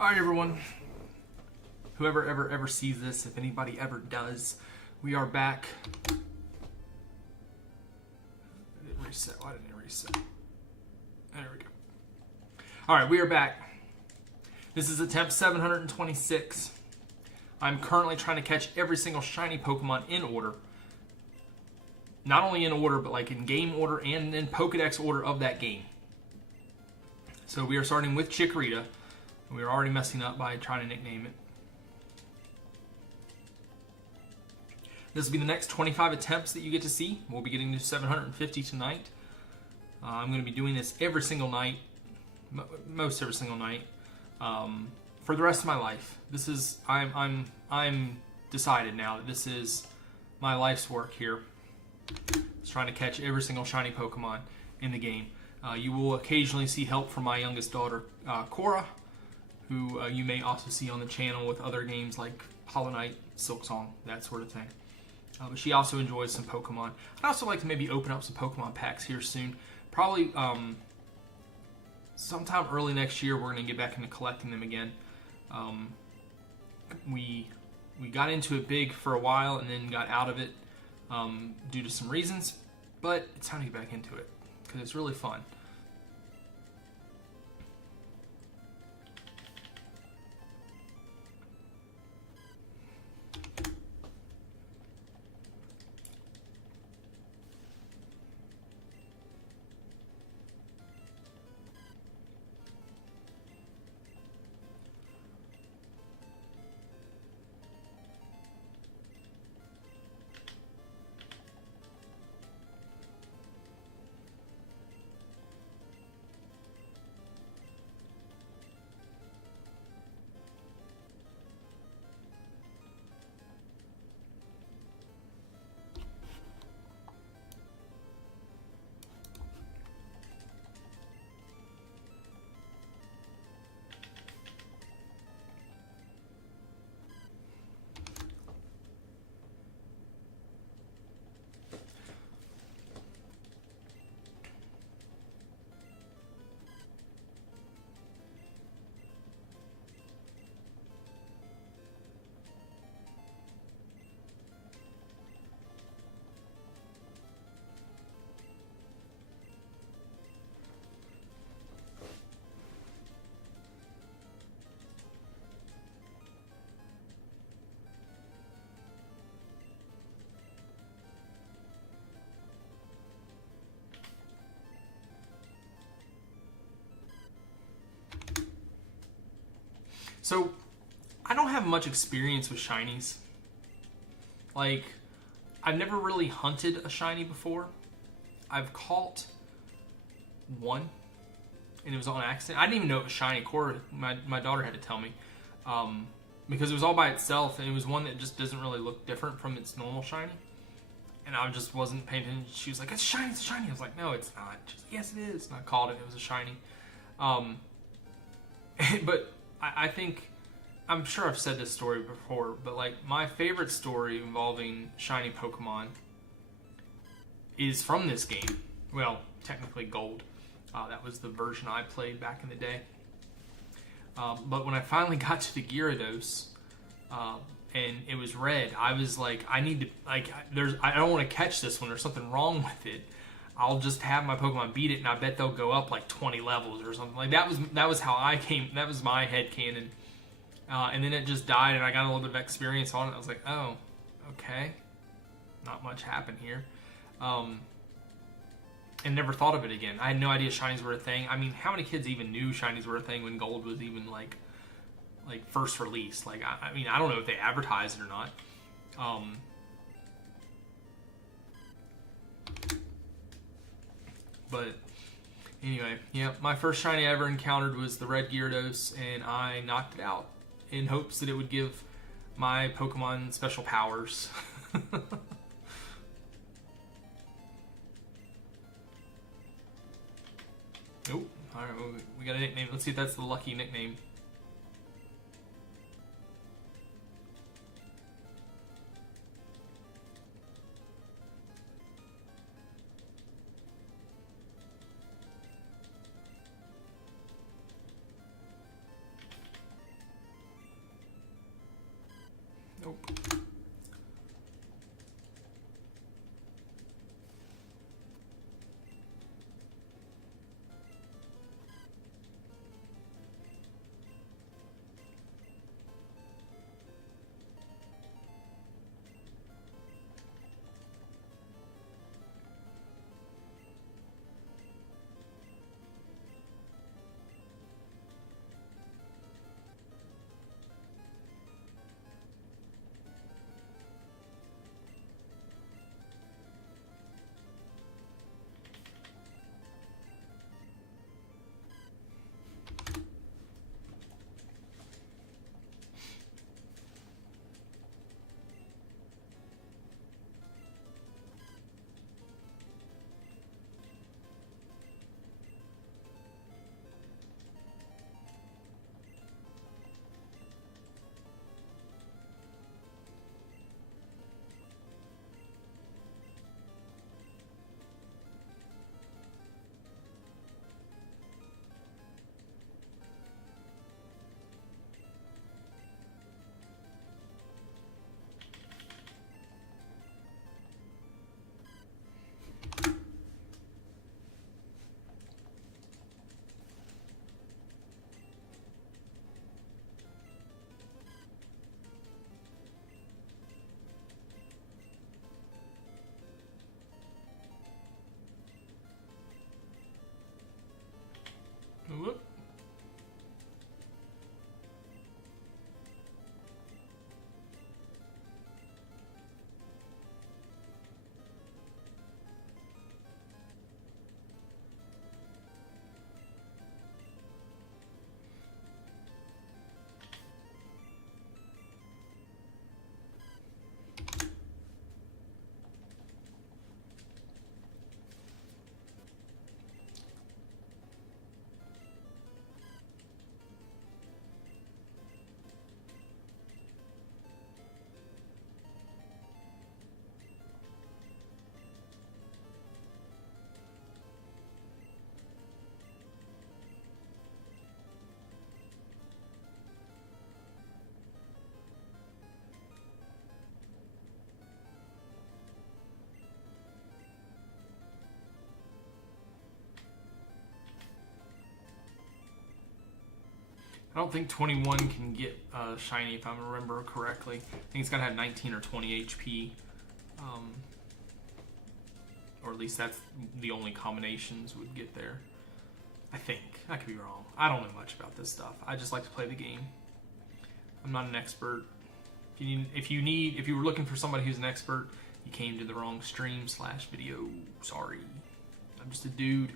Alright everyone, whoever ever sees this, if anybody ever does, we are back. It didn't reset. Why didn't it reset? There we go. Alright, we are back. This is attempt 726. I'm currently trying to catch every single shiny Pokemon in order. Not only in order, but like in game order and in Pokedex order of that game. So we are starting with Chikorita. We were already messing up by trying to nickname it. This will be the next 25 attempts that you get to see. We'll be getting to 750 tonight. I'm going to be doing this every single night, most every single night, for the rest of my life. This is I'm decided now that this is my life's work here. It's trying to catch every single shiny Pokemon in the game. You will occasionally see help from my youngest daughter, Cora, who you may also see on the channel with other games like Hollow Knight, Silksong, that sort of thing. But she also enjoys some Pokemon. I'd also like to maybe open up some Pokemon packs here soon. Probably sometime early next year, we're going to get back into collecting them again. We got into it big for a while and then got out of it due to some reasons. But it's time to get back into it because it's really fun. So, I don't have much experience with shinies. Like, I've never really hunted a shiny before. I've caught one, and it was on accident. I didn't even know it was shiny. Cora, my daughter had to tell me. Because it was all by itself, and it was one that just doesn't really look different from its normal shiny. And I just wasn't paying attention. She was like, it's shiny, it's shiny. I was like, no, it's not. She's like, yes, it is. And I called it, it was a shiny. But I think, I'm sure I've said this story before, but like my favorite story involving shiny Pokemon is from this game. Well, technically Gold. That was the version I played back in the day. But when I finally got to the Gyarados, and it was red, I was like, I need to, like, I don't want to catch this one. There's something wrong with it. I'll just have my Pokemon beat it, and I bet they'll go up like 20 levels or something. Like that was how I came. That was my headcanon. And then it just died, and I got a little bit of experience on it. I was like, oh, okay, not much happened here, and never thought of it again. I had no idea shinies were a thing. I mean, how many kids even knew shinies were a thing when Gold was even like first released? Like, I mean, I don't know if they advertised it or not. But anyway, yeah, my first shiny I ever encountered was the red Gyarados, and I knocked it out in hopes that it would give my Pokemon special powers. Oh, alright, well, we got a nickname. Let's see if that's the lucky nickname. Nope. Whoop. I don't think 21 can get shiny if I remember correctly. I think it's got to have 19 or 20 HP. Or at least that's the only combinations would get there. I think. I could be wrong. I don't know much about this stuff. I just like to play the game. I'm not an expert. If you were looking for somebody who's an expert, you came to the wrong stream/video. Sorry. I'm just a dude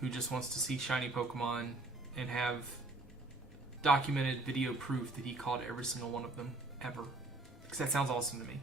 who just wants to see shiny Pokemon and have documented video proof that he caught every single one of them ever. Because that sounds awesome to me.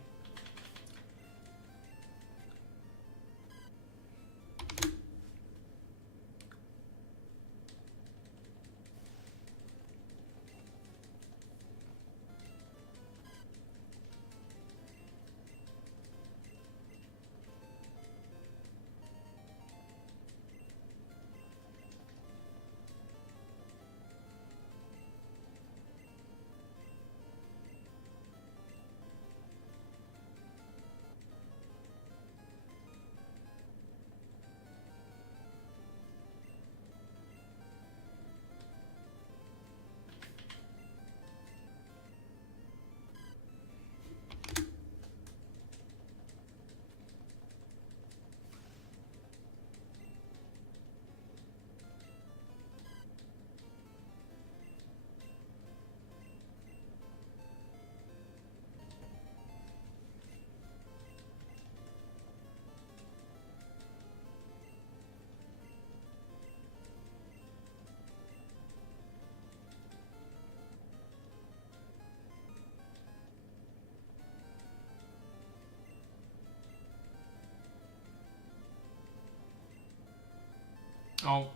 Oh,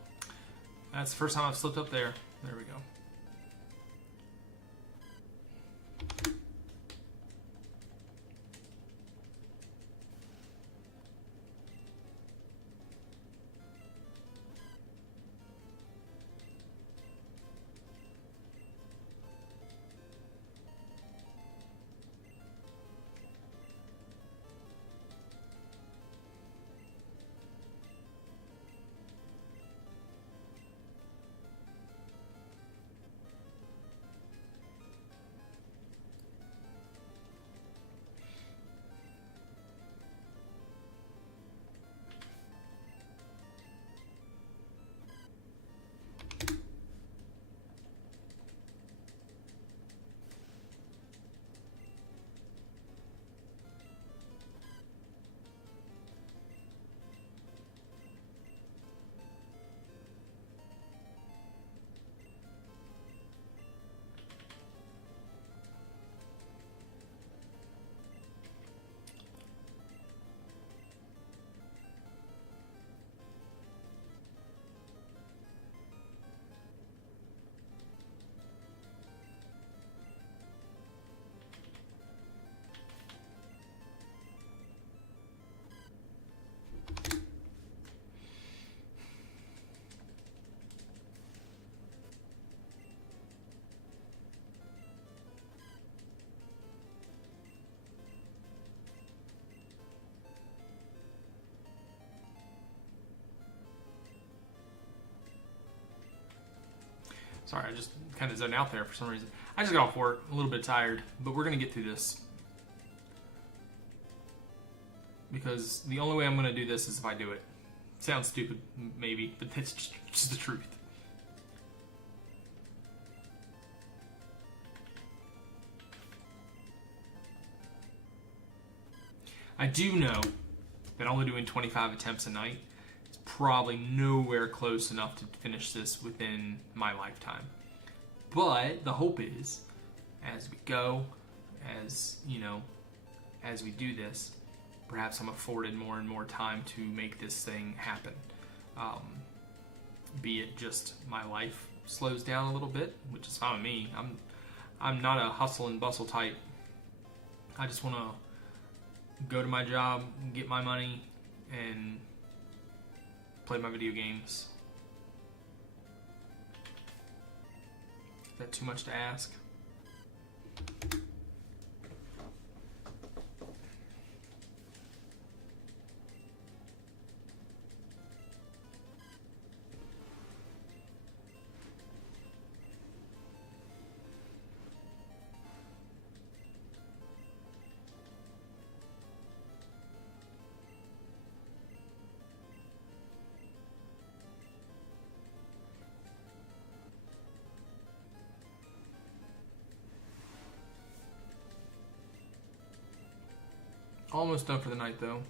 that's the first time I've slipped up there. There we go. Sorry, I just kind of zoned out there for some reason. I just got off work, a little bit tired, but we're going to get through this. Because the only way I'm going to do this is if I do it. Sounds stupid, maybe, but it's just the truth. I do know that only doing 25 attempts a night is probably nowhere close enough to finish this within my lifetime. But the hope is, as we go, as we do this, perhaps I'm afforded more and more time to make this thing happen. Be it just my life slows down a little bit, which is fine with me. I'm not a hustle and bustle type. I just want to go to my job, get my money, and play my video games. Is that too much to ask? Almost done for the night, though.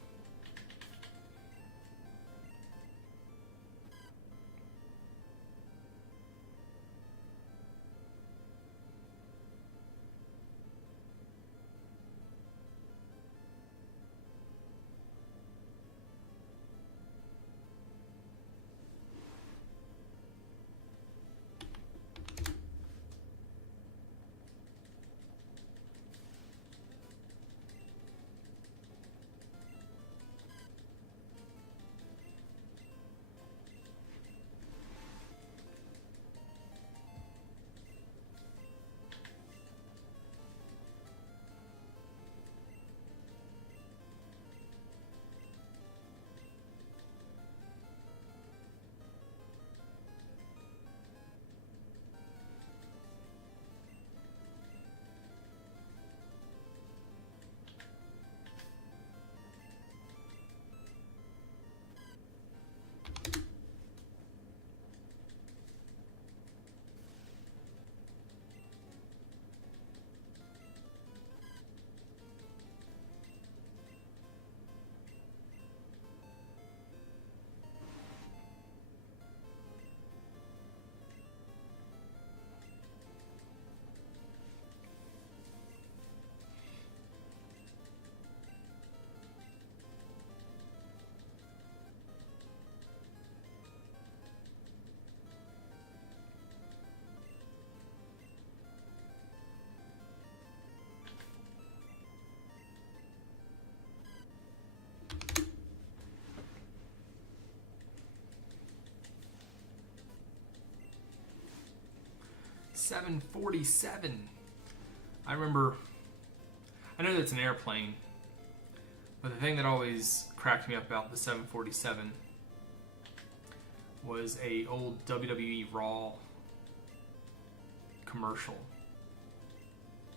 $747. I remember. I know that's an airplane, but the thing that always cracked me up about the 747 was a old WWE Raw commercial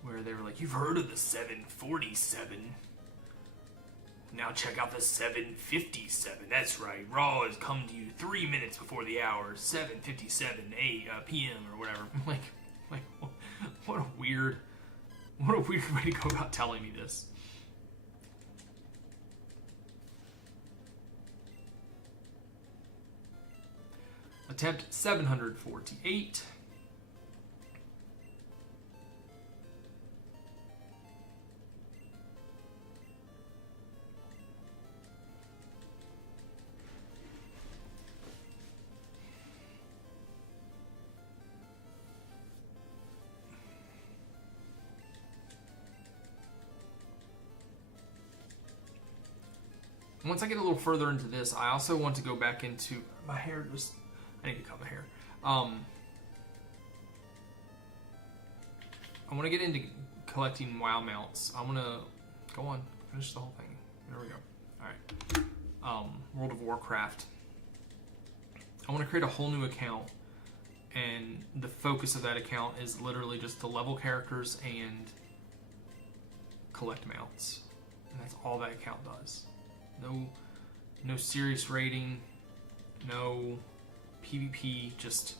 where they were like, "You've heard of the 747? Now check out the 757. That's right. Raw has come to you 3 minutes before the hour, 7:57 p.m. or whatever." I'm like, what a weird way to go about telling me this. Attempt 748. Once I get a little further into this, I also want to go back into my hair. I need to cut my hair. I want to get into collecting WoW mounts. I want to go on, finish the whole thing. There we go. All right. World of Warcraft. I want to create a whole new account and the focus of that account is literally just to level characters and collect mounts, and that's all that account does. No serious rating, no PvP, just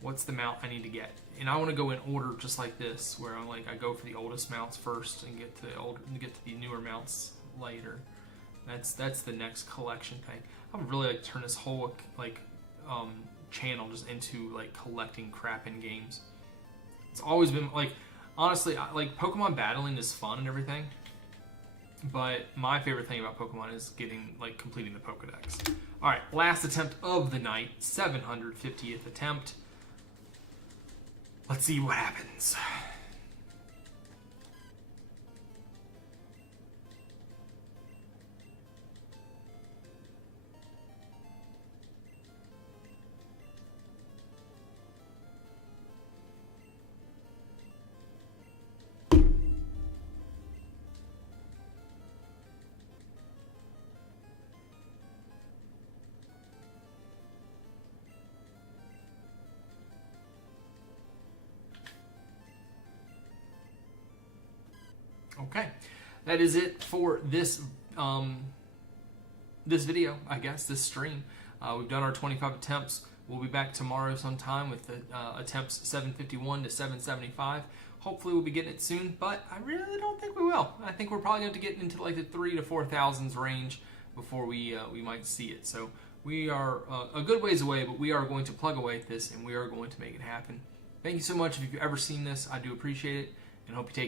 what's the mount I need to get. And I want to go in order just like this, where I'm like, I go for the oldest mounts first and get to the newer mounts later. That's the next collection thing. I would really like to turn this whole channel just into like collecting crap in games. It's always been like, honestly, like Pokemon battling is fun and everything, but my favorite thing about Pokemon is completing the Pokedex. All right, last attempt of the night, 750th attempt. Let's see what happens. Okay, that is it for this this video, I guess, this stream. We've done our 25 attempts. We'll be back tomorrow sometime with the attempts 751 to 775. Hopefully we'll be getting it soon, but I really don't think we will. I think we're probably going to get into like the 3,000 to 4,000s range before we might see it. So we are a good ways away, but we are going to plug away at this, and we are going to make it happen. Thank you so much. If you've ever seen this, I do appreciate it, and hope you take